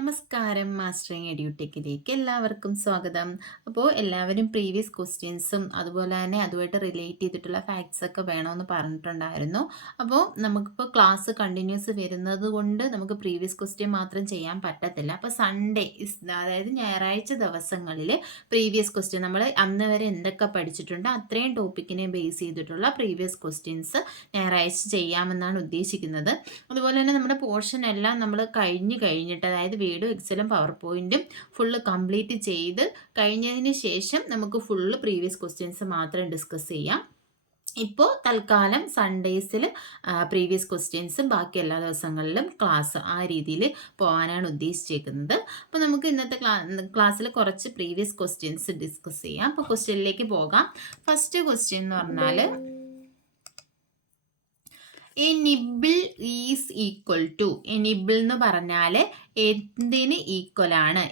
നമസ്കാരം. മാസ്റ്ററിങ് എഡ്യൂടെക്കിലേക്ക് എല്ലാവർക്കും സ്വാഗതം. അപ്പോൾ എല്ലാവരും പ്രീവിയസ് ക്വസ്റ്റ്യൻസും അതുപോലെ തന്നെ അതുമായിട്ട് റിലേറ്റ് ചെയ്തിട്ടുള്ള ഫാക്ട്സ് ഒക്കെ വേണമെന്ന് പറഞ്ഞിട്ടുണ്ടായിരുന്നു. അപ്പോൾ നമുക്കിപ്പോൾ ക്ലാസ് കണ്ടിന്യൂസ് വരുന്നത് കൊണ്ട് നമുക്ക് പ്രീവിയസ് ക്വസ്റ്റ്യൻ മാത്രം ചെയ്യാൻ പറ്റത്തില്ല. അപ്പോൾ സൺഡേ അതായത് ഞായറാഴ്ച ദിവസങ്ങളിൽ പ്രീവിയസ് ക്വസ്റ്റ്യൻ നമ്മൾ അന്ന് വരെ എന്തൊക്കെ പഠിച്ചിട്ടുണ്ട് അത്രയും ടോപ്പിക്കിനെ ബേസ് ചെയ്തിട്ടുള്ള പ്രീവിയസ് ക്വസ്റ്റ്യൻസ് ഞായറാഴ്ച ചെയ്യാമെന്നാണ് ഉദ്ദേശിക്കുന്നത്. അതുപോലെ തന്നെ നമ്മുടെ പോർഷൻ എല്ലാം നമ്മൾ കഴിഞ്ഞിട്ട് അതായത് വേർഡും എക്സലും പവർ പോയിന്റും ഫുള്ള് കംപ്ലീറ്റ് ചെയ്ത് കഴിഞ്ഞതിന് ശേഷം നമുക്ക് ഫുള്ള് പ്രീവിയസ് ക്വസ്റ്റ്യൻസ് മാത്രം ഡിസ്കസ് ചെയ്യാം. ഇപ്പോൾ തൽക്കാലം സൺഡേസിൽ പ്രീവിയസ് ക്വസ്റ്റ്യൻസും ബാക്കി എല്ലാ ദിവസങ്ങളിലും ക്ലാസ് ആ രീതിയിൽ പോകാനാണ് ഉദ്ദേശിച്ചേക്കുന്നത്. അപ്പോൾ നമുക്ക് ഇന്നത്തെ ക്ലാസ്സിൽ കുറച്ച് പ്രീവിയസ് ക്വസ്റ്റ്യൻസ് ഡിസ്കസ് ചെയ്യാം. അപ്പോൾ ക്വസ്റ്റ്യനിലേക്ക് പോകാം. ഫസ്റ്റ് ക്വസ്റ്റ്യൻ എന്ന് പറഞ്ഞാൽ a nibble is equal to, a nibble എന്ന് പറഞ്ഞാൽ എന്തിന് ഈക്വൽ ആണ്?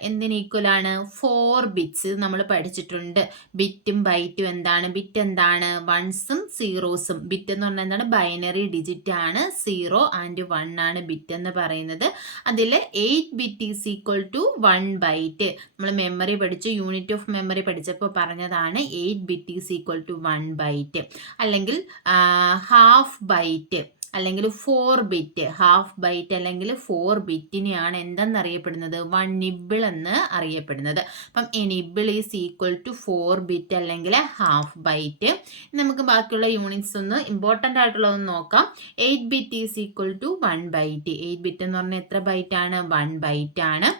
4 ബിറ്റ്സ് നമ്മൾ പഠിച്ചിട്ടുണ്ട്. ബിറ്റും ബൈറ്റും എന്താണ്? ബിറ്റ് എന്താണ്? വൺസും സീറോസും. ബിറ്റ് എന്ന് പറഞ്ഞാൽ എന്താണ്? ബൈനറി ഡിജിറ്റ് ആണ്. 0 ആൻഡ് 1 ആണ് ബിറ്റ് എന്ന് പറയുന്നത്. അതിൽ 8 bit is equal to 1 byte. നമ്മൾ മെമ്മറി പഠിച്ചു, യൂണിറ്റ് ഓഫ് മെമ്മറി പഠിച്ചപ്പോൾ പറഞ്ഞതാണ് 8 bit is equal to 1 byte. അല്ലെങ്കിൽ ഹാഫ് ബൈറ്റ് അല്ലെങ്കിൽ 4 ബിറ്റ്, ഹാഫ് ബൈറ്റ് അല്ലെങ്കിൽ 4 ബിറ്റിനെയാണ് എന്തെന്നറിയപ്പെടുന്നത്? 1 നിബിൾ എന്ന് അറിയപ്പെടുന്നത്. അപ്പം a nibble is equal to 4 bit അല്ലെങ്കിൽ ഹാഫ് ബൈറ്റ്. നമുക്ക് ബാക്കിയുള്ള യൂണിറ്റ്സ് ഒന്ന് ഇമ്പോർട്ടൻ്റ് ആയിട്ടുള്ളതൊന്ന് നോക്കാം. 8 bit is equal to 1 byte. 8 bit എന്ന് പറഞ്ഞാൽ എത്ര ബൈറ്റ് ആണ്? 1 ബൈറ്റ് ആണ്.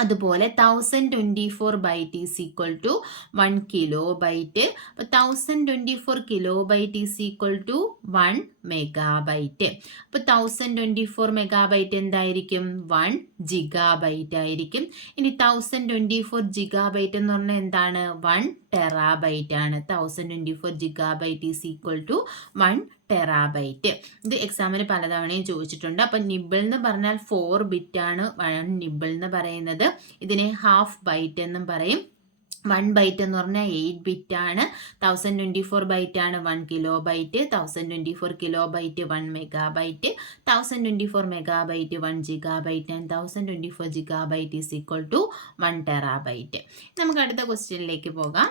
അതുപോലെ 1024 byte is equal to 1 kilo byte. അപ്പോൾ 1024 kilo byte is equal to 1 megabyte. അപ്പോൾ 1024 മെഗാബൈറ്റ് എന്തായിരിക്കും? 1 ജിഗാബൈറ്റ് ആയിരിക്കും. ഇനി 1024 ജിഗാബൈറ്റ് എന്ന് പറഞ്ഞാൽ എന്താണ്? 1 ടെറാബൈറ്റ് ആണ്. 1024 gigabyte is equal to 1 terabyte. ഇത് എക്സാമിന് പലതവണയും ചോദിച്ചിട്ടുണ്ട്. അപ്പം നിബിൾ എന്ന് പറഞ്ഞാൽ 4 ബിറ്റ് ആണ് 1 നിബിൾ എന്ന് പറയുന്നത്. ഇതിനെ ഹാഫ് ബൈറ്റ് എന്നും പറയും. 1 ബൈറ്റ് എന്ന് പറഞ്ഞാൽ 8 ബിറ്റ് ആണ്. 1024 ബൈറ്റ് ആണ് 1 kilo byte. 1024 kilo byte 1 megabyte. 1024 megabyte 1 gigabyte and 1024 gigabyte is equal to 1 terabyte. നമുക്ക് അടുത്ത ക്വസ്റ്റ്യനിലേക്ക് പോകാം.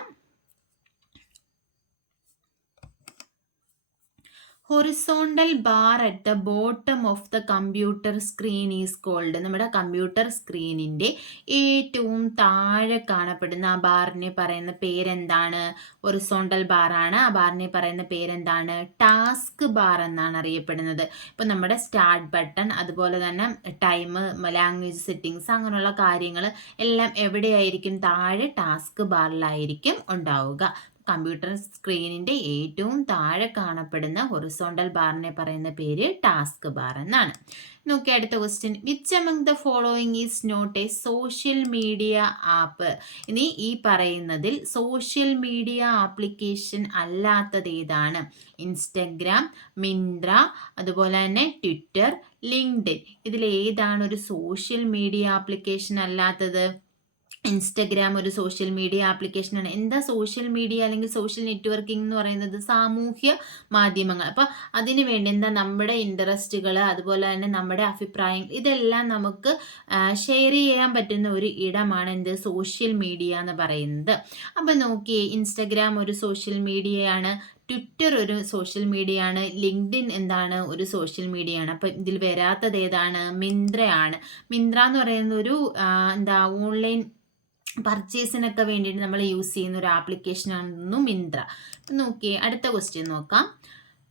Horizontal bar at the bottom of the computer screen is called. നമ്മുടെ കമ്പ്യൂട്ടർ സ്ക്രീനിൻ്റെ ഏറ്റവും താഴെ കാണപ്പെടുന്ന ആ ബാറിനെ പറയുന്ന പേരെന്താണ്? ഹൊറിസോണ്ടൽ ബാറാണ്. ആ ബാറിനെ പറയുന്ന പേരെന്താണ്? ടാസ്ക് ബാർ എന്നാണ് അറിയപ്പെടുന്നത്. ഇപ്പോൾ നമ്മുടെ സ്റ്റാർട്ട് ബട്ടൺ, അതുപോലെ തന്നെ ടൈം, ലാംഗ്വേജ് സെറ്റിങ്സ്, അങ്ങനെയുള്ള കാര്യങ്ങൾ എല്ലാം എവിടെയായിരിക്കും? താഴെ ടാസ്ക് ബാറിലായിരിക്കും ഉണ്ടാവുക. കമ്പ്യൂട്ടർ സ്ക്രീനിൻ്റെ ഏറ്റവും താഴെ കാണപ്പെടുന്ന ഹൊറിസോണ്ടൽ ബാറിനെ പറയുന്ന പേര് ടാസ്ക് ബാർ എന്നാണ്. നോക്കി അടുത്ത question. Which among the following is not a social media app? ഇനി ഈ പറയുന്നതിൽ സോഷ്യൽ മീഡിയ ആപ്ലിക്കേഷൻ അല്ലാത്തത് ഏതാണ്? ഇൻസ്റ്റഗ്രാം, മിന്ത്ര, അതുപോലെ തന്നെ ട്വിറ്റർ, ലിങ്ക്ഡിൻ. ഇതിൽ ഏതാണ് ഒരു സോഷ്യൽ മീഡിയ ആപ്ലിക്കേഷൻ അല്ലാത്തത്? ഇൻസ്റ്റഗ്രാം ഒരു സോഷ്യൽ മീഡിയ ആപ്ലിക്കേഷനാണ്. എന്താ സോഷ്യൽ മീഡിയ അല്ലെങ്കിൽ സോഷ്യൽ നെറ്റ്വർക്കിംഗ് എന്ന് പറയുന്നത്? സാമൂഹ്യ മാധ്യമങ്ങൾ. അപ്പോൾ അതിന് വേണ്ടി എന്താ നമ്മുടെ ഇൻട്രസ്റ്റുകൾ, അതുപോലെ തന്നെ നമ്മുടെ അഭിപ്രായങ്ങൾ, ഇതെല്ലാം നമുക്ക് ഷെയർ ചെയ്യാൻ പറ്റുന്ന ഒരു ഇടമാണ് എന്ത്? സോഷ്യൽ മീഡിയ എന്ന് പറയുന്നത്. അപ്പോൾ നോക്കിയേ, ഇൻസ്റ്റഗ്രാം ഒരു സോഷ്യൽ മീഡിയയാണ്, ട്വിറ്റർ ഒരു സോഷ്യൽ മീഡിയ ആണ്, ലിങ്ക്ഡിൻ എന്താണ്? ഒരു സോഷ്യൽ മീഡിയ ആണ്. അപ്പം ഇതിൽ വരാത്തത് ഏതാണ്? മിന്ത്രയാണ്. മിന്ത്ര എന്ന് പറയുന്ന ഒരു ഓൺലൈൻ പർച്ചേസിനൊക്കെ വേണ്ടിയിട്ട് നമ്മൾ യൂസ് ചെയ്യുന്ന ഒരു ആപ്ലിക്കേഷനാണെന്നു മിന്ത്ര. നോക്കിയേ അടുത്ത ക്വസ്റ്റ്യൻ നോക്കാം.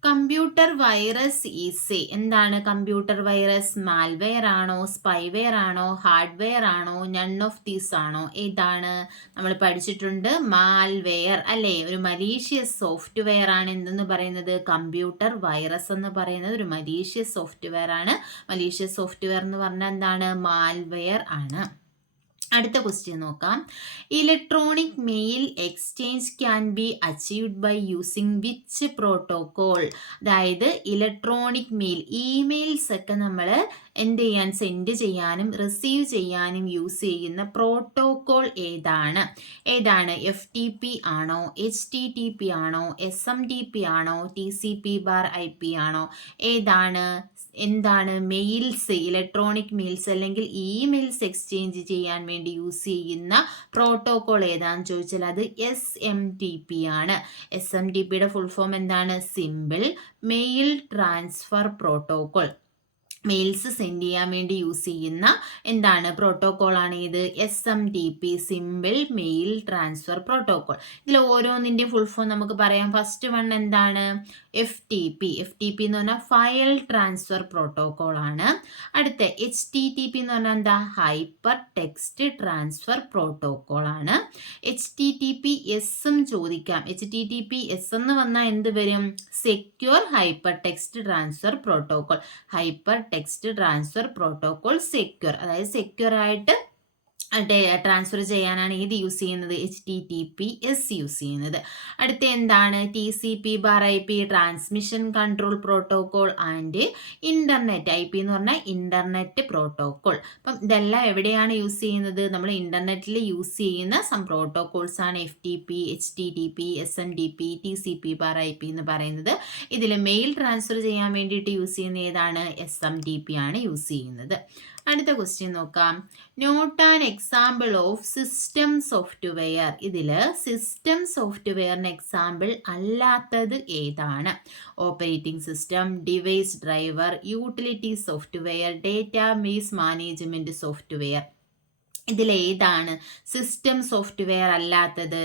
കമ്പ്യൂട്ടർ വൈറസ് ഈസ് എന്താണ്? കമ്പ്യൂട്ടർ വൈറസ് മാൽവെയർ ആണോ, സ്പൈവെയർ ആണോ, ഹാർഡ്വെയർ ആണോ, നൺ ഓഫ് ദീസ് ആണോ? ഏതാണ്? നമ്മൾ പഠിച്ചിട്ടുണ്ട് മാൽവെയർ അല്ലേ? ഒരു മലീഷ്യസ് സോഫ്റ്റ്വെയർ ആണ് എന്തെന്ന് പറയുന്നത്? കമ്പ്യൂട്ടർ വൈറസ് എന്ന് പറയുന്നത് ഒരു മലീഷ്യസ് സോഫ്റ്റ്വെയർ ആണ്. മലീഷ്യസ് സോഫ്റ്റ്വെയർ എന്ന് പറഞ്ഞാൽ എന്താണ്? മാൽവെയർ ആണ്. അടുത്ത ക്വസ്റ്റ്യൻ നോക്കാം. Electronic mail exchange can be achieved by using which protocol? അതായത് ഇലക്ട്രോണിക് മെയിൽ, ഇമെയിൽസ് ഒക്കെ നമ്മൾ എന്ത് ചെയ്യാൻ? സെൻഡ് ചെയ്യാനും റിസീവ് ചെയ്യാനും യൂസ് ചെയ്യുന്ന പ്രോട്ടോകോൾ ഏതാണ്? FTP ആണോ, HTTP ആണോ, SMTP ആണോ, TCP/IP ആണോ? ഏതാണ്? എന്താണ് മെയിൽസ്, ഇലക്ട്രോണിക് മെയിൽസ് അല്ലെങ്കിൽ ഇമെയിൽസ് എക്സ്ചേഞ്ച് ചെയ്യാൻ വേണ്ടി യൂസ് ചെയ്യുന്ന പ്രോട്ടോകോൾ ഏതാണെന്ന് ചോദിച്ചാൽ അത് SMTP ആണ്. SMTPയുടെ ഫുൾ ഫോം എന്താണ്? Simple mail transfer protocol. Mails send ചെയ്യാൻ വേണ്ടി യൂസ് ചെയ്യുന്ന എന്താണ് പ്രോട്ടോകോൾ ആണ് ഇത്? SMTP, simple mail transfer protocol. ഇതിൽ ഓരോന്നിൻ്റെയും ഫുൾ ഫോം നമുക്ക് പറയാം. ഫസ്റ്റ് വൺ എന്താണ്? FTP. FTP എന്ന് പറഞ്ഞാൽ ഫയൽ ട്രാൻസ്ഫർ പ്രോട്ടോകോൾ ആണ്. അടുത്ത HTTP എന്ന് പറഞ്ഞാൽ എന്താ? ഹൈപ്പർ ടെക്സ്റ്റ് ട്രാൻസ്ഫർ പ്രോട്ടോകോൾ ആണ്. HTTPS ചോദിക്കാം. HTTPS എന്ന് വന്നാൽ എന്ത് വരും? Secure hyper text transfer protocol. Hyper text transfer protocol secure, അതായത് സെക്യൂർ ആയിട്ട് ട്രാൻസ്ഫർ ചെയ്യാനാണ് ഇത് യൂസ് ചെയ്യുന്നത്? HTTPS യൂസ് ചെയ്യുന്നത്. അടുത്ത എന്താണ്? TCP/IP transmission control protocol and internet. IP എന്ന് പറഞ്ഞാൽ ഇന്റർനെറ്റ് പ്രോട്ടോകോൾ. അപ്പം ഇതെല്ലാം എവിടെയാണ് യൂസ് ചെയ്യുന്നത്? നമ്മൾ ഇന്റർനെറ്റിൽ യൂസ് ചെയ്യുന്ന സം പ്രോട്ടോകോൾസ് ആണ് FTP, HTTP, SMTP, TCP/IP എന്ന് പറയുന്നത്. ഇതിൽ മെയിൽ ട്രാൻസ്ഫർ ചെയ്യാൻ വേണ്ടിയിട്ട് യൂസ് ചെയ്യുന്ന ഏതാണ്? SMTP ആണ് യൂസ് ചെയ്യുന്നത്. അടുത്ത ക്വസ്റ്റ്യൻ നോക്കാം. Note an example of system software. ഇതിൽ സിസ്റ്റം സോഫ്റ്റ്വെയറിന് എക്സാമ്പിൾ അല്ലാത്തത് ഏതാണ്? Operating system, device driver, utility software, database management software. ഇതിലേതാണ് സിസ്റ്റം സോഫ്റ്റ്വെയർ അല്ലാത്തത്?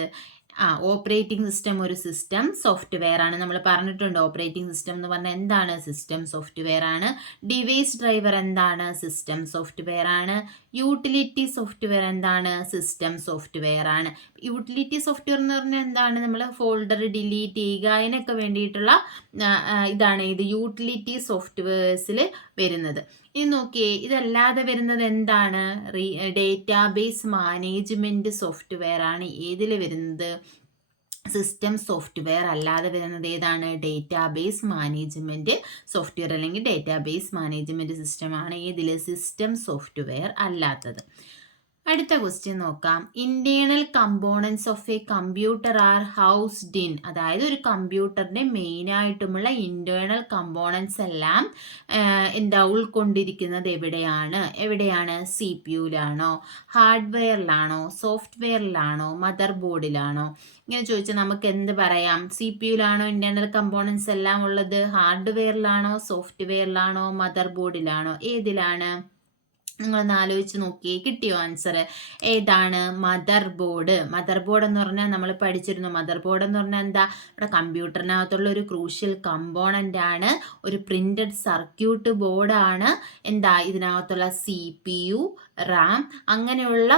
ഓപ്പറേറ്റിംഗ് സിസ്റ്റം ഒരു സിസ്റ്റം സോഫ്റ്റ്വെയർ ആണ്. നമ്മൾ പറഞ്ഞിട്ടുണ്ട് ഓപ്പറേറ്റിംഗ് സിസ്റ്റം എന്ന് പറഞ്ഞാൽ എന്താണ്? സിസ്റ്റം സോഫ്റ്റ്വെയർ ആണ്. ഡിവൈസ് ഡ്രൈവർ എന്താണ്? സിസ്റ്റം സോഫ്റ്റ്വെയർ ആണ്. യൂട്ടിലിറ്റി സോഫ്റ്റ്വെയർ എന്താണ്? സിസ്റ്റം സോഫ്റ്റ്വെയർ ആണ്. യൂട്ടിലിറ്റി സോഫ്റ്റ്വെയർ എന്ന് പറഞ്ഞാൽ എന്താണ്? നമ്മൾ ഫോൾഡർ ഡിലീറ്റ് ചെയ്യുക അതിനൊക്കെ വേണ്ടിയിട്ടുള്ള ഇതാണ് ഇത് യൂട്ടിലിറ്റി സോഫ്റ്റ്വെയർസിൽ വരുന്നത്. ഇനി നോക്കിയേ, ഇതല്ലാതെ വരുന്നത് എന്താണ്? ഡേറ്റാബേസ് മാനേജ്മെന്റ് സോഫ്റ്റ്വെയർ ആണ്. ഏതിൽ വരുന്നത്? സിസ്റ്റം സോഫ്റ്റ്വെയർ അല്ലാതെ വരുന്നത് ഏതാണ്? ഡേറ്റാബേസ് മാനേജ്മെന്റ് സോഫ്റ്റ്വെയർ അല്ലെങ്കിൽ ഡേറ്റാബേസ് മാനേജ്മെന്റ് സിസ്റ്റം ആണ് ഏതിൽ? സിസ്റ്റം സോഫ്റ്റ്വെയർ അല്ലാത്തത്. അടുത്ത ക്വസ്റ്റ്യൻ നോക്കാം. Internal components of a computer are housed in. അതായത് ഒരു കമ്പ്യൂട്ടറിന്റെ മെയിൻ ആയിട്ടുമുള്ള ഇന്റേണൽ കമ്പോണൻസ് എല്ലാം ഉൾക്കൊണ്ടിരിക്കുന്നത് എവിടെയാണ്? CPU-ലാണോ, ഹാർഡ്വെയറിലാണോ, സോഫ്റ്റ്വെയറിലാണോ, മദർ ബോർഡിലാണോ? ഇങ്ങനെ ചോദിച്ചാൽ നമുക്ക് എന്ത് പറയാം? CPU-ലാണോ ഇന്റേണൽ കമ്പോണൻസ് എല്ലാം ഉള്ളത്? ഹാർഡ്വെയറിലാണോ, സോഫ്റ്റ്വെയറിലാണോ, മദർ ബോർഡിലാണോ? ഏതിലാണ്? നിങ്ങളൊന്ന് ആലോചിച്ച് നോക്കിയേ. കിട്ടിയോ ആൻസർ? ഏതാണ്? Mother board. മദർ ബോർഡ് എന്ന് പറഞ്ഞാൽ നമ്മൾ പഠിച്ചിരുന്നു. മദർ ബോർഡ് എന്ന് പറഞ്ഞാൽ എന്താ? നമ്മുടെ കമ്പ്യൂട്ടറിനകത്തുള്ള ഒരു ക്രൂഷ്യൽ കമ്പോണന്റ് ആണ്. ഒരു പ്രിന്റഡ് സർക്യൂട്ട് ബോർഡാണ്. ഇതിനകത്തുള്ള CPU, RAM അങ്ങനെയുള്ള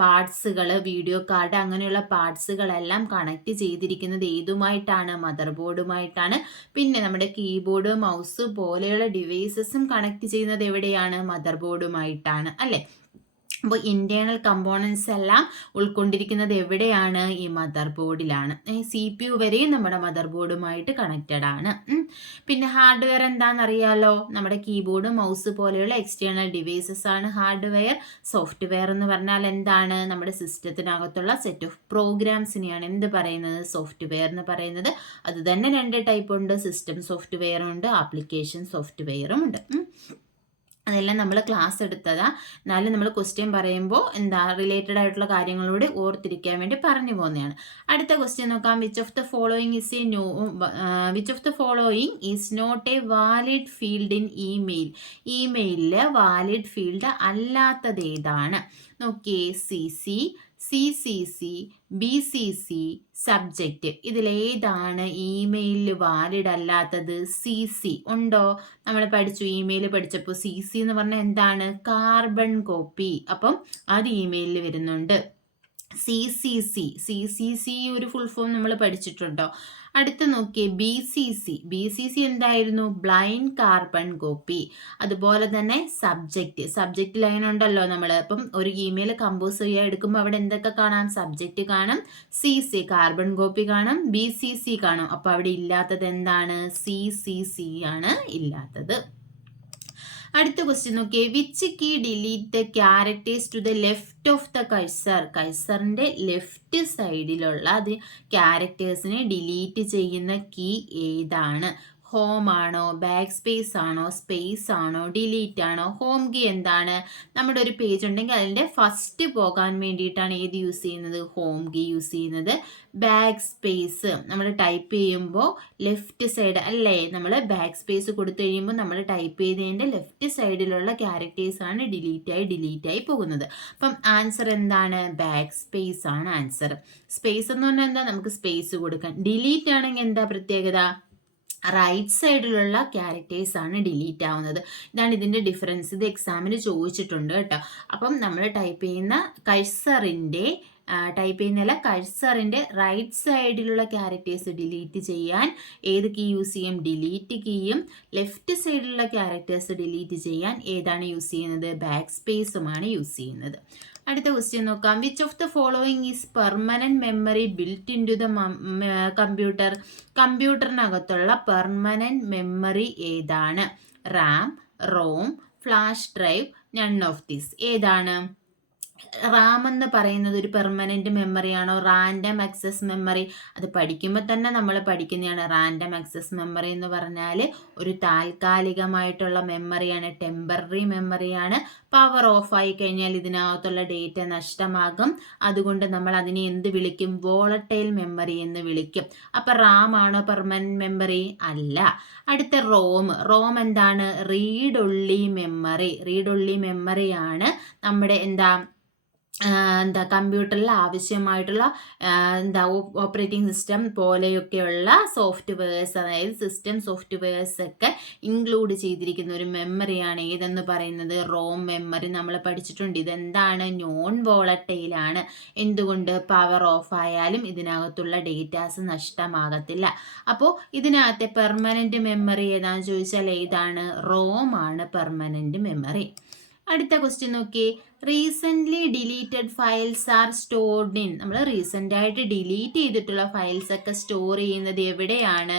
പാർട്സുകൾ, വീഡിയോ കാർഡ് അങ്ങനെയുള്ള പാർട്സുകളെല്ലാം കണക്ട് ചെയ്തിരിക്കുന്നത് ഏതുമായിട്ടാണ്? മദർ ബോർഡുമായിട്ടാണ്. പിന്നെ നമ്മുടെ കീബോർഡ്, മൗസ് പോലെയുള്ള ഡിവൈസസും കണക്ട് ചെയ്യുന്നത് എവിടെയാണ്? മദർ ബോർഡുമായിട്ടാണ് അല്ലേ? അപ്പോൾ ഇന്റേണൽ കമ്പോണൻസ് എല്ലാം ഉൾക്കൊണ്ടിരിക്കുന്നത് എവിടെയാണ്? ഈ മദർ ബോർഡിലാണ്. CPU വരെയും നമ്മുടെ മദർ ബോർഡുമായിട്ട് കണക്റ്റഡ് ആണ്. പിന്നെ ഹാർഡ്വെയർ എന്താണെന്നറിയാലോ? നമ്മുടെ കീബോർഡ്, മൗസ് പോലെയുള്ള എക്സ്റ്റേണൽ ഡിവൈസസ് ആണ് ഹാർഡ്വെയർ. സോഫ്റ്റ്വെയർ എന്ന് പറഞ്ഞാൽ എന്താണ്? നമ്മുടെ സിസ്റ്റത്തിനകത്തുള്ള സെറ്റ് ഓഫ് പ്രോഗ്രാംസിനെയാണ് എന്ത് പറയുന്നത്? സോഫ്റ്റ്വെയർ എന്ന് പറയുന്നത്. അത് തന്നെ 2 ടൈപ്പ് ഉണ്ട്. സിസ്റ്റം സോഫ്റ്റ്വെയറും ഉണ്ട്, ആപ്ലിക്കേഷൻ സോഫ്റ്റ്വെയറും ഉണ്ട്. അതെല്ലാം നമ്മൾ ക്ലാസ് എടുത്തതാ. എന്നാലും നമ്മൾ ക്വസ്റ്റ്യൻ പറയുമ്പോൾ റിലേറ്റഡ് ആയിട്ടുള്ള കാര്യങ്ങളോട് ഓർത്തിരിക്കാൻ വേണ്ടി പറഞ്ഞു പോകുന്നതാണ്. അടുത്ത ക്വസ്റ്റ്യൻ നോക്കാം. Which of the following is not a valid field in email. ഇമെയിലിൽ വാലിഡ് ഫീൽഡ് അല്ലാത്തത് ഏതാണ്? നോക്കിയേ. CC, BCC, subject. ഇതിലേതാണ് ഇമെയിലിൽ വാലിഡ് അല്ലാത്തത്? CC ഉണ്ടോ? നമ്മൾ പഠിച്ചു, ഇമെയിൽ പഠിച്ചപ്പോൾ CC എന്ന് പറഞ്ഞാൽ എന്താണ്? Carbon copy. അപ്പം അത് ഇമെയിലിൽ വരുന്നുണ്ട്. CCC ഒരു ഫുൾ ഫോം നമ്മൾ പഠിച്ചിട്ടുണ്ടോ? അടുത്ത് നോക്കിയേ. BCC എന്തായിരുന്നു? Blind carbon copy. അതുപോലെ തന്നെ സബ്ജക്റ്റ് ലൈൻ ഉണ്ടല്ലോ നമ്മൾ. അപ്പം ഒരു ഇമെയിൽ കമ്പോസ് ചെയ്യാൻ എടുക്കുമ്പോൾ അവിടെ എന്തൊക്കെ കാണാം? സബ്ജക്റ്റ് കാണും, CC കാർബൺ കോപ്പി കാണും, BCC കാണും. അപ്പോൾ അവിടെ ഇല്ലാത്തത് എന്താണ്? CCC ആണ് ഇല്ലാത്തത്. അടുത്ത ക്വസ്റ്റ്യൻ നോക്കിയേ. Which key delete the characters to the left of the cursor. കഴ്സറിന്റെ ലെഫ്റ്റ് സൈഡിലുള്ള ക്യാരക്ടേഴ്സിനെ ഡിലീറ്റ് ചെയ്യുന്ന കീ ഏതാണ്? ഹോം ആണോ, ബാക്ക് സ്പേസ് ആണോ, സ്പേസ് ആണോ, ഡിലീറ്റ് ആണോ? ഹോം കീ എന്താണ്? നമ്മുടെ ഒരു പേജ് ഉണ്ടെങ്കിൽ അതിൻ്റെ ഫസ്റ്റ് പോകാൻ വേണ്ടിയിട്ടാണ് ഏത് യൂസ് ചെയ്യുന്നത്? ഹോം കീ യൂസ് ചെയ്യുന്നത്. ബാക്ക് സ്പേസ് നമ്മൾ ടൈപ്പ് ചെയ്യുമ്പോൾ ലെഫ്റ്റ് സൈഡ് അല്ലേ, നമ്മൾ ബാക്ക് സ്പേസ് കൊടുത്തു കഴിയുമ്പോൾ നമ്മൾ ടൈപ്പ് ചെയ്തതിൻ്റെ ലെഫ്റ്റ് സൈഡിലുള്ള ക്യാരക്ടേഴ്സ് ആണ് ഡിലീറ്റ് ആയി പോകുന്നത്. അപ്പം ആൻസർ എന്താണ്? ബാക്ക് സ്പേസ് ആണ് ആൻസർ. സ്പേസ് എന്ന് പറഞ്ഞാൽ എന്താ? നമുക്ക് സ്പേസ് കൊടുക്കാൻ. ഡിലീറ്റ് ആണെങ്കിൽ എന്താ പ്രത്യേകത? റൈറ്റ് സൈഡിലുള്ള ക്യാരക്ടേഴ്സ് ആണ് ഡിലീറ്റ് ആവുന്നത്. ഇതാണ് ഇതിൻ്റെ ഡിഫറൻസ്. ഇത് എക്സാമിന് ചോദിച്ചിട്ടുണ്ട് കേട്ടോ. അപ്പം നമ്മൾ ടൈപ്പ് ചെയ്യുന്ന കഴ്സറിൻ്റെ റൈറ്റ് സൈഡിലുള്ള ക്യാരക്ടേഴ്സ് ഡിലീറ്റ് ചെയ്യാൻ ഏത് കീ യൂസ് ചെയ്യും? ഡിലീറ്റ് കീയും. ലെഫ്റ്റ് സൈഡിലുള്ള ക്യാരക്ടേഴ്സ് ഡിലീറ്റ് ചെയ്യാൻ ഏതാണ് യൂസ് ചെയ്യുന്നത്? ബാക്ക് സ്പേസുമാണ് യൂസ് ചെയ്യുന്നത്. അടുത്ത ക്വസ്റ്റ്യൻ നോക്കാം. Which of the following is permanent memory built into the computer? കമ്പ്യൂട്ടറിനകത്തുള്ള പെർമനന്റ് മെമ്മറി ഏതാണ്? RAM, ROM, flash drive, none of this. ഏതാണ്? റാം എന്ന് പറയുന്നത് ഒരു പെർമനന്റ് മെമ്മറിയാണോ? Random access memory. അത് പഠിക്കുമ്പോൾ തന്നെ നമ്മൾ പഠിക്കുന്നതാണ്. റാൻഡം ആക്സസ് മെമ്മറി എന്ന് പറഞ്ഞാൽ ഒരു താൽക്കാലികമായിട്ടുള്ള മെമ്മറിയാണ്, ടെമ്പററി മെമ്മറിയാണ്. പവർ ഓഫ് ആയി കഴിഞ്ഞാൽ ഇതിനകത്തുള്ള ഡേറ്റ നഷ്ടമാകും. അതുകൊണ്ട് നമ്മൾ അതിനെ എന്ത് വിളിക്കും? വോളട്ടൈൽ മെമ്മറി എന്ന് വിളിക്കും. അപ്പം റാം ആണോ പെർമനന്റ് മെമ്മറി? അല്ല. അടുത്ത റോം എന്താണ്? റീഡ് ഒൺലി മെമ്മറിയാണ് നമ്മുടെ കമ്പ്യൂട്ടറിൽ ആവശ്യമായിട്ടുള്ള ഓപ്പറേറ്റിംഗ് സിസ്റ്റം പോലെയൊക്കെയുള്ള സോഫ്റ്റ്വെയർസ്, അതായത് സിസ്റ്റം സോഫ്റ്റ്വെയർസ് ഒക്കെ ഇൻക്ലൂഡ് ചെയ്തിരിക്കുന്ന ഒരു മെമ്മറിയാണ് ഏതെന്ന് പറയുന്നത്? ROM memory. നമ്മൾ പഠിച്ചിട്ടുണ്ട്. ഇതെന്താണ്? നോൺ വോളട്ടൈലാണ്. എന്തുകൊണ്ട്? പവർ ഓഫ് ആയാലും ഇതിനകത്തുള്ള ഡേറ്റാസ് നഷ്ടമാകത്തില്ല. അപ്പോൾ ഇതിനകത്തെ പെർമനന്റ് മെമ്മറി ഏതാണെന്ന് ചോദിച്ചാൽ ഏതാണ്? റോം ആണ് പെർമനന്റ് മെമ്മറി. അടുത്ത ക്വസ്റ്റ്യൻ നോക്കി. Recently deleted files R stored in. നമ്മൾ റീസെൻ്റ് ആയിട്ട് ഡിലീറ്റ് ചെയ്തിട്ടുള്ള ഫയൽസ് ഒക്കെ സ്റ്റോർ ചെയ്യുന്നത് എവിടെയാണ്?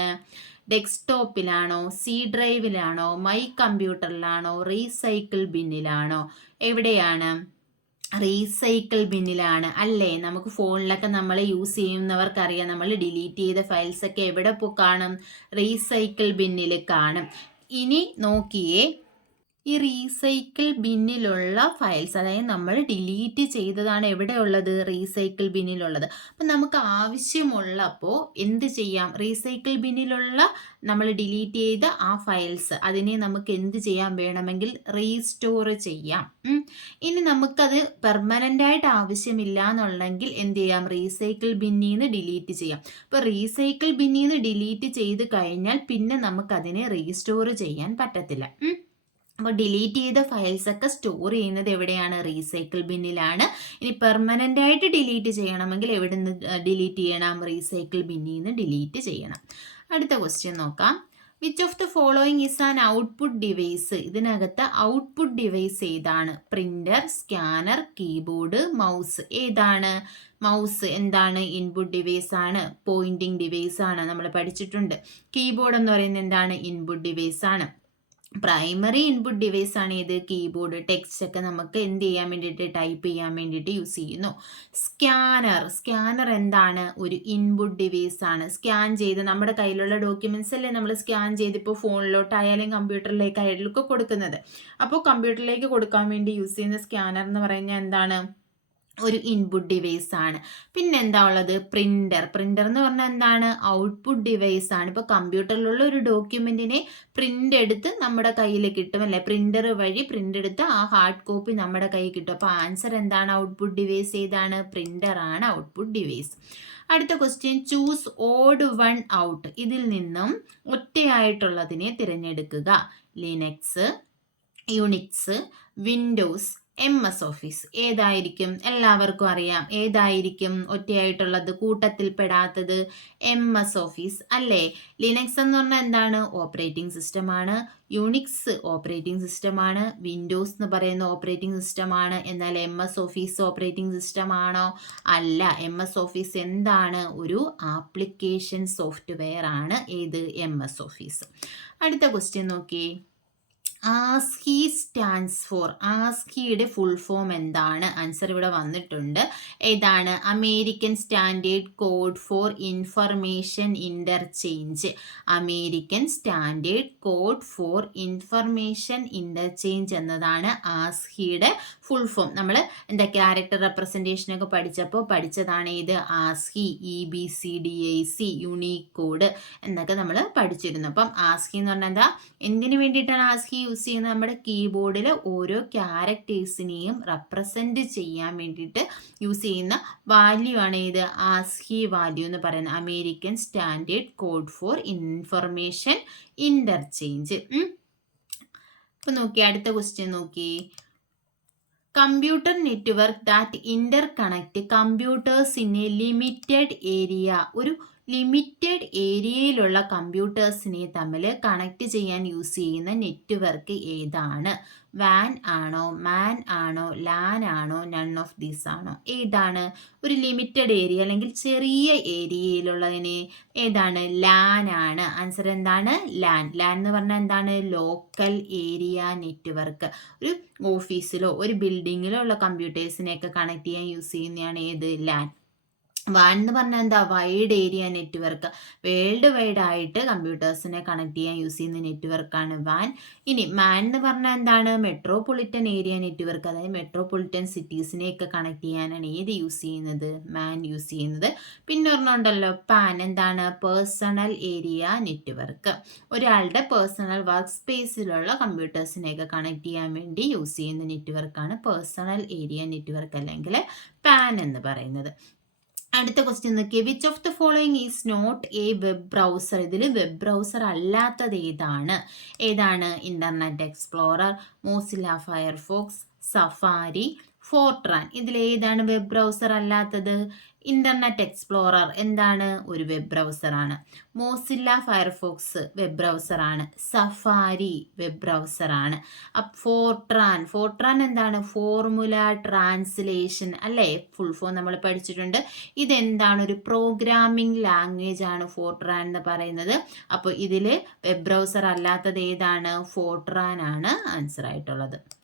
ഡെസ്ക്ടോപ്പിലാണോ, സി ഡ്രൈവിലാണോ, മൈ കമ്പ്യൂട്ടറിലാണോ, റീസൈക്കിൾ ബിന്നിലാണോ? എവിടെയാണ്? റീസൈക്കിൾ ബിന്നിലാണ് അല്ലേ. നമുക്ക് ഫോണിലൊക്കെ നമ്മൾ യൂസ് ചെയ്യുന്നവർക്കറിയാം, നമ്മൾ ഡിലീറ്റ് ചെയ്ത ഫയൽസ് ഒക്കെ എവിടെ കാണും? റീസൈക്കിൾ ബിന്നിൽ കാണും. ഇനി നോക്കിയേ, ഈ റീസൈക്കിൾ ബിന്നിലുള്ള ഫയൽസ്, അതായത് നമ്മൾ ഡിലീറ്റ് ചെയ്തതാണ് എവിടെ ഉള്ളത്? റീസൈക്കിൾ ബിന്നിലുള്ളത്. അപ്പം നമുക്ക് ആവശ്യമുള്ളപ്പോൾ എന്ത് ചെയ്യാം? റീസൈക്കിൾ ബിന്നിലുള്ള നമ്മൾ ഡിലീറ്റ് ചെയ്ത ആ ഫയൽസ് അതിനെ നമുക്ക് എന്ത് ചെയ്യാൻ? വേണമെങ്കിൽ റീസ്റ്റോർ ചെയ്യാം. ഇനി നമുക്കത് പെർമനൻ്റ് ആയിട്ട് ആവശ്യമില്ല എന്നുണ്ടെങ്കിൽ എന്ത് ചെയ്യാം? റീസൈക്കിൾ ബിന്നിൽ നിന്ന് ഡിലീറ്റ് ചെയ്യാം. അപ്പോൾ റീസൈക്കിൾ ബിന്നിൽ നിന്ന് ഡിലീറ്റ് ചെയ്ത് കഴിഞ്ഞാൽ പിന്നെ നമുക്കതിനെ റീസ്റ്റോർ ചെയ്യാൻ പറ്റത്തില്ല. അപ്പോൾ ഡിലീറ്റ് ചെയ്ത ഫയൽസ് ഒക്കെ സ്റ്റോർ ചെയ്യുന്നത് എവിടെയാണ്? റീസൈക്കിൾ ബിന്നിലാണ്. ഇനി പെർമനൻ്റ് ആയിട്ട് ഡിലീറ്റ് ചെയ്യണമെങ്കിൽ എവിടെ നിന്ന് ഡിലീറ്റ് ചെയ്യണം? റീസൈക്കിൾ ബിന്നിൽ നിന്ന് ഡിലീറ്റ് ചെയ്യണം. അടുത്ത ക്വസ്റ്റ്യൻ നോക്കാം. Which of the following is an output device? ഇതിനകത്ത് ഔട്ട്പുട്ട് ഡിവൈസ് ഏതാണ്? Printer, scanner, keyboard, mouse. ഏതാണ്? മൗസ് എന്താണ്? ഇൻപുട്ട് ഡിവൈസ് ആണ്, പോയിന്റിംഗ് ഡിവൈസ് ആണ്, നമ്മൾ പഠിച്ചിട്ടുണ്ട്. കീബോർഡ് എന്ന് പറയുന്നത് എന്താണ്? ഇൻപുട്ട് ഡിവൈസ് ആണ്. പ്രൈമറി ഇൻപുട്ട് ഡിവൈസ് ആണ് ഇത് കീബോർഡ്. ടെക്സ്റ്റ് ഒക്കെ നമുക്ക് എന്ത് ചെയ്യാൻ വേണ്ടിയിട്ട്? ടൈപ്പ് ചെയ്യാൻ വേണ്ടിയിട്ട് യൂസ് ചെയ്യുന്നു. സ്കാനർ എന്താണ്? ഒരു ഇൻപുട്ട് ഡിവൈസ് ആണ്. സ്കാൻ ചെയ്ത് നമ്മുടെ കയ്യിലുള്ള ഡോക്യുമെന്റ്സ് അല്ലേ നമ്മൾ സ്കാൻ ചെയ്ത് ഇപ്പോൾ ഫോണിലോട്ടായാലും കമ്പ്യൂട്ടറിലേക്കായാലും ഒക്കെ കൊടുക്കുന്നത്. അപ്പോൾ കമ്പ്യൂട്ടറിലേക്ക് കൊടുക്കാൻ വേണ്ടി യൂസ് ചെയ്യുന്ന സ്കാനർ എന്ന് പറയുന്നത് എന്താണ്? ഒരു ഇൻപുട്ട് ഡിവൈസ് ആണ്. പിന്നെ എന്താ ഉള്ളത്? പ്രിന്റർ എന്ന് പറഞ്ഞാൽ എന്താണ്? ഔട്ട്പുട്ട് ഡിവൈസ് ആണ്. ഇപ്പോൾ കമ്പ്യൂട്ടറിലുള്ള ഒരു ഡോക്യുമെന്റിനെ പ്രിന്റ് എടുത്ത് നമ്മുടെ കയ്യിൽ കിട്ടും അല്ലേ? പ്രിന്റർ വഴി പ്രിന്റ് എടുത്ത് ആ ഹാർഡ് കോപ്പി നമ്മുടെ കയ്യിൽ കിട്ടും. അപ്പോൾ ആൻസർ എന്താണ്? ഔട്ട്പുട്ട് ഡിവൈസ് ഏതാണ്? പ്രിന്റർ ആണ് ഔട്ട്പുട്ട് ഡിവൈസ്. അടുത്ത question. Choose odd one out. ഇതിൽ നിന്നും ഒറ്റയായിട്ടുള്ളതിനെ തിരഞ്ഞെടുക്കുക. Linux, Unix, Windows, MS office. ഏതായിരിക്കും? എല്ലാവർക്കും അറിയാം. ഏതായിരിക്കും ഒറ്റയായിട്ടുള്ളത്, കൂട്ടത്തിൽ പെടാത്തത്? MS ഓഫീസ് അല്ലേ. ലിനക്സ് എന്ന് പറഞ്ഞാൽ എന്താണ്? ഓപ്പറേറ്റിംഗ് സിസ്റ്റമാണ്. യുണിക്സ് ഓപ്പറേറ്റിംഗ് സിസ്റ്റമാണ്. വിൻഡോസ് എന്ന് പറയുന്ന ഓപ്പറേറ്റിംഗ് സിസ്റ്റമാണ്. എന്നാൽ MS ഓഫീസ് ഓപ്പറേറ്റിംഗ് സിസ്റ്റം ആണോ? അല്ല. MS ഓഫീസ് എന്താണ്? ഒരു ആപ്ലിക്കേഷൻ സോഫ്റ്റ്വെയർ ആണ്. ഏത്? MS office. അടുത്ത ക്വസ്റ്റ്യൻ നോക്കിയേ. ASCII stands for. ആസ്കിയുടെ ഫുൾ ഫോം എന്താണ്? ആൻസർ ഇവിടെ വന്നിട്ടുണ്ട്. ഏതാണ്? American Standard Code for Information Interchange. American Standard Code for Information Interchange എന്നതാണ് ആസ്കിയുടെ ഫുൾ ഫോം. നമ്മൾ എന്താ ക്യാരക്ടർ റെപ്രസെൻറ്റേഷനൊക്കെ പഠിച്ചതാണ് ഇത് ആസ്കി, EBCDIC, യൂണിക്കോഡ് എന്നൊക്കെ നമ്മൾ പഠിച്ചിരുന്നു. അപ്പം ആസ്കി എന്ന് പറഞ്ഞാൽ എന്താ, എന്തിനു വേണ്ടിയിട്ടാണ് ആസ്കി യൂസ് ചെയ്യുന്നത്? നമ്മുടെ കീബോർഡിൽ ഓരോ ക്യാരക്ടേഴ്സിനെയും റെപ്രസെൻറ്റ് ചെയ്യാൻ വേണ്ടിയിട്ട് യൂസ് ചെയ്യുന്ന വാല്യൂ ആണ് ഇത് ആസ്കി വാല്യൂ എന്ന് പറയുന്നത്. American Standard Code for Information interchange. ഇപ്പൊ നോക്കി അടുത്ത ക്വസ്റ്റ്യൻ നോക്കി. Computer network that Inter connect computers in A limited area. ഒരു ലിമിറ്റഡ് ഏരിയയിലുള്ള കമ്പ്യൂട്ടേഴ്സിനെ തമ്മിൽ കണക്ട് ചെയ്യാൻ യൂസ് ചെയ്യുന്ന നെറ്റ്വർക്ക് ഏതാണ്? വാൻ ആണോ, മാൻ ആണോ, ലാൻ ആണോ, നൺ ഓഫ് ദീസ് ആണോ? ഏതാണ്? ഒരു ലിമിറ്റഡ് ഏരിയ അല്ലെങ്കിൽ ചെറിയ ഏരിയയിലുള്ളതിന് ഏതാണ്? ലാൻ ആണ്. ആൻസർ എന്താണ്? ലാൻ. ലാൻ എന്ന് പറഞ്ഞാൽ എന്താണ്? Local area network. ഒരു ഓഫീസിലോ ഒരു ബിൽഡിങ്ങിലോ ഉള്ള കമ്പ്യൂട്ടേഴ്സിനെയൊക്കെ കണക്ട് ചെയ്യാൻ യൂസ് ചെയ്യുന്നതാണ് ഏത്? ലാൻ. വാൻ എന്ന് പറഞ്ഞാൽ എന്താ? Wide area network. World wide ആയിട്ട് കമ്പ്യൂട്ടേഴ്സിനെ കണക്ട് ചെയ്യാൻ യൂസ് ചെയ്യുന്ന നെറ്റ്വർക്കാണ് വാൻ. ഇനി മാൻ എന്ന് പറഞ്ഞാൽ എന്താണ്? Metropolitan area network. അതായത് മെട്രോപൊളിറ്റൻ സിറ്റീസിനെയൊക്കെ കണക്ട് ചെയ്യാനാണ് ഏത് യൂസ് ചെയ്യുന്നത്? മാൻ യൂസ് ചെയ്യുന്നത്. പിന്നെ ഒരെണ്ണമുണ്ടല്ലോ പാൻ. എന്താണ്? Personal area network. ഒരാളുടെ പേഴ്സണൽ വർക്ക് സ്പേസിലുള്ള കമ്പ്യൂട്ടേഴ്സിനെയൊക്കെ കണക്ട് ചെയ്യാൻ വേണ്ടി യൂസ് ചെയ്യുന്ന നെറ്റ്വർക്കാണ് പേഴ്സണൽ ഏരിയ നെറ്റ്വർക്ക് അല്ലെങ്കിൽ പാൻ എന്ന് പറയുന്നത്. അടുത്ത ക്വസ്റ്റ്യൻ നോക്കിയേ. Which of the following is not a web browser. ഇതിൽ വെബ് ബ്രൗസർ അല്ലാത്തത് ഏതാണ്? ഏതാണ്? Internet Explorer, Mozilla Firefox, Safari, Fortran. ഇതിൽ ഏതാണ് വെബ് ബ്രൗസർ അല്ലാത്തത്? ഇന്റർനെറ്റ് എക്സ്പ്ലോറർ എന്താണ്? ഒരു വെബ് ബ്രൗസർ ആണ്. മോസില്ല ഫയർഫോക്സ് വെബ് ബ്രൗസർ ആണ്. സഫാരി വെബ് ബ്രൗസർ ആണ്. ഫോർട്രാൻ എന്താണ്? ഫോർമുല ട്രാൻസ്ലേഷൻ അല്ലേ? ഫുൾ ഫോം നമ്മൾ പഠിച്ചിട്ടുണ്ട്. ഇതെന്താണ്? ഒരു പ്രോഗ്രാമിംഗ് ലാംഗ്വേജ് ആണ് ഫോർട്രാൻ എന്ന് പറയുന്നത്. അപ്പോൾ ഇതിൽ വെബ് ബ്രൗസർ അല്ലാത്തത് ഏതാണ്? ഫോർട്രാൻ ആണ് ആൻസർ ആയിട്ടുള്ളത്.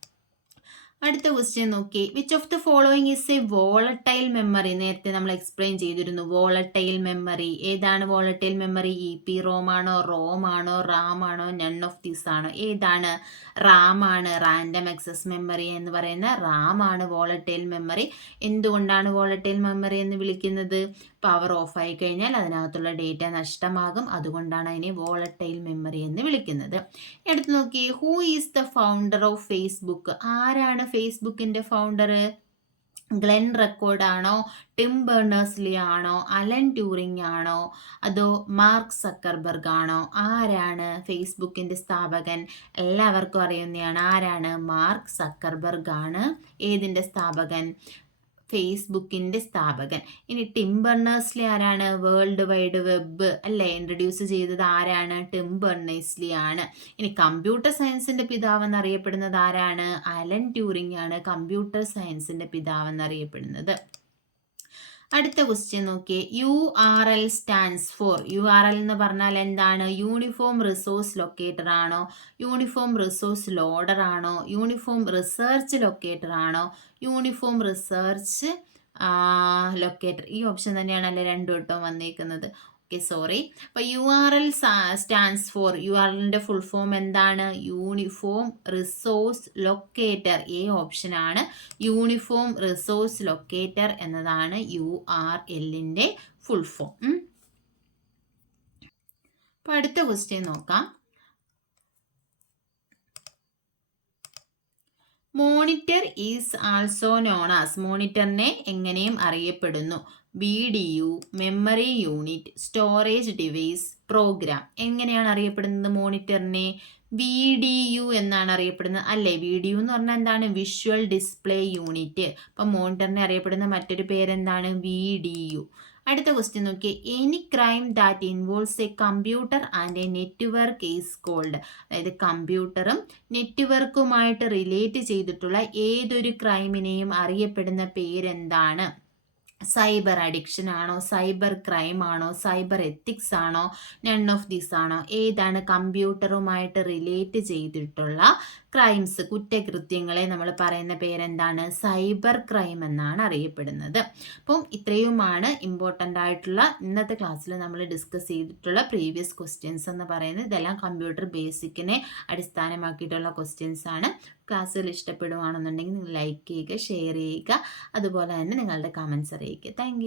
അടുത്ത ക്വസ്റ്റ്യൻ നോക്കി. Which of the following is A volatile memory. നേരത്തെ നമ്മൾ എക്സ്പ്ലെയിൻ ചെയ്തിരുന്നു വോളട്ടൈൽ മെമ്മറി. ഏതാണ് വോളട്ടൈൽ മെമ്മറി? EPROM ആണോ, റോം ആണോ, റാം ആണോ, നൺ ഓഫ് ദീസ് ആണോ? ഏതാണ്? റാം ആണ്. റാൻഡം ആക്സസ് മെമ്മറി എന്ന് പറയുന്ന റാം ആണ് വോളട്ടൈൽ മെമ്മറി. എന്തുകൊണ്ടാണ് വോളട്ടൈൽ മെമ്മറി എന്ന് വിളിക്കുന്നത്? പവർ ഓഫ് ആയി കഴിഞ്ഞാൽ അതിനകത്തുള്ള ഡേറ്റ നഷ്ടമാകും. അതുകൊണ്ടാണ് അതിനെ വോളട്ടൈൽ മെമ്മറി എന്ന് വിളിക്കുന്നത്. എടുത്ത് നോക്കി. Who is the founder of Facebook. ആരാണ് ഫേസ്ബുക്കിന്റെ ഫൗണ്ടർ? ഗ്ലെൻ റെക്കോർഡ് ആണോ, ടിം ബേർണേഴ്സ്ലി ആണോ, അലൻ ട്യൂറിംഗ് ആണോ, അതോ മാർക്ക് സക്കർബർഗ് ആണോ? ആരാണ് ഫേസ്ബുക്കിന്റെ സ്ഥാപകൻ? എല്ലാവർക്കും അറിയുന്നതാണ്. ആരാണ്? മാർക്ക് സക്കർബർഗ് ആണ് ഏതിന്റെ സ്ഥാപകൻ? ഫേസ്ബുക്കിന്റെ സ്ഥാപകൻ. ഇനി ടിം ബെർണേഴ്സ്ലി ആരാണ്? വേൾഡ് വൈഡ് വെബ് അല്ലേ ഇൻട്രൊഡ്യൂസ് ചെയ്തത് ആരാണ്? ടിം ബെർണേഴ്സ്ലി ആണ്. ഇനി കമ്പ്യൂട്ടർ സയൻസിന്റെ പിതാവ് എന്നറിയപ്പെടുന്നത് ആരാണ്? അലൻ ട്യൂറിംഗ് ആണ് കമ്പ്യൂട്ടർ സയൻസിന്റെ പിതാവ് എന്നറിയപ്പെടുന്നത്. അടുത്ത ക്വസ്റ്റ്യൻ നോക്കിയേ. URL stands four. URL എന്ന് പറഞ്ഞാൽ എന്താണ്? യൂണിഫോം റിസോഴ്സ് ലൊക്കേറ്റർ ആണോ, യൂണിഫോം റിസോഴ്സ് ലോഡർ ആണോ, യൂണിഫോം റിസർച്ച് ലൊക്കേറ്റർ ആണോ, യൂണിഫോം റിസർച്ച് ലൊക്കേറ്റർ? ഈ ഓപ്ഷൻ തന്നെയാണല്ലേ രണ്ടു വട്ടം വന്നേക്കുന്നത്. Okay sorry. അപ്പോൾ URL സ്റ്റാൻഡ്സ് ഫോർ. URLന്റെ ഫുൾ ഫോം എന്താണ്? Uniform resource locator. A option ആണ്. യൂണിഫോം റിസോഴ്സ് ലൊക്കേറ്റർ എന്നതാണ് URLന്റെ ഫുൾ ഫോം. അപ്പോൾ അടുത്ത ക്വസ്റ്റ്യൻ നോക്കാം. Monitor is also known as. മോണിറ്ററിനെ എങ്ങനെയും അറിയപ്പെടുന്നു? BDU, memory unit, storage device, program. എങ്ങനെയാണ് അറിയപ്പെടുന്നത് മോണിറ്ററിനെ? VDU എന്നാണ് അറിയപ്പെടുന്നത് അല്ലേ? VDU എന്ന് പറഞ്ഞാൽ എന്താണ്? Visual display unit. അപ്പം മോണിറ്ററിനെ അറിയപ്പെടുന്ന മറ്റൊരു പേരെന്താണ്? VDU. അടുത്ത ക്വസ്റ്റ്യൻ നോക്കിയേ. Any crime that involves a computer and a network is called. അതായത് കമ്പ്യൂട്ടറും നെറ്റ്വർക്കുമായിട്ട് റിലേറ്റ് ചെയ്തിട്ടുള്ള ഏതൊരു ക്രൈമിനെയും അറിയപ്പെടുന്ന പേരെന്താണ്? സൈബർ അഡിക്ഷൻ ആണോ, സൈബർ ക്രൈം ആണോ, സൈബർ എത്തിക്സ് ആണോ, നൺ ഓഫ് ദീസ് ആണോ? ഏതാണ് കമ്പ്യൂട്ടറുമായിട്ട് റിലേറ്റ് ചെയ്തിട്ടുള്ള ക്രൈംസ്, കുറ്റകൃത്യങ്ങളെ നമ്മൾ പറയുന്ന പേരെന്താണ്? സൈബർ ക്രൈം എന്നാണ് അറിയപ്പെടുന്നത്. അപ്പം ഇത്രയുമാണ് ഇമ്പോർട്ടൻ്റ് ആയിട്ടുള്ള ഇന്നത്തെ ക്ലാസ്സിൽ നമ്മൾ ഡിസ്കസ് ചെയ്തിട്ടുള്ള പ്രീവിയസ് ക്വസ്റ്റ്യൻസ് എന്ന് പറയുന്നത്. ഇതെല്ലാം കമ്പ്യൂട്ടർ ബേസിക്കിനെ അടിസ്ഥാനമാക്കിയിട്ടുള്ള ക്വസ്റ്റ്യൻസ് ആണ്. ക്ലാസ്സുകൾ ഇഷ്ടപ്പെടുകയാണെന്നുണ്ടെങ്കിൽ നിങ്ങൾ ലൈക്ക് ചെയ്യുക, ഷെയർ ചെയ്യുക, അതുപോലെ തന്നെ നിങ്ങളുടെ കമൻസ് അറിയിക്കുക. താങ്ക്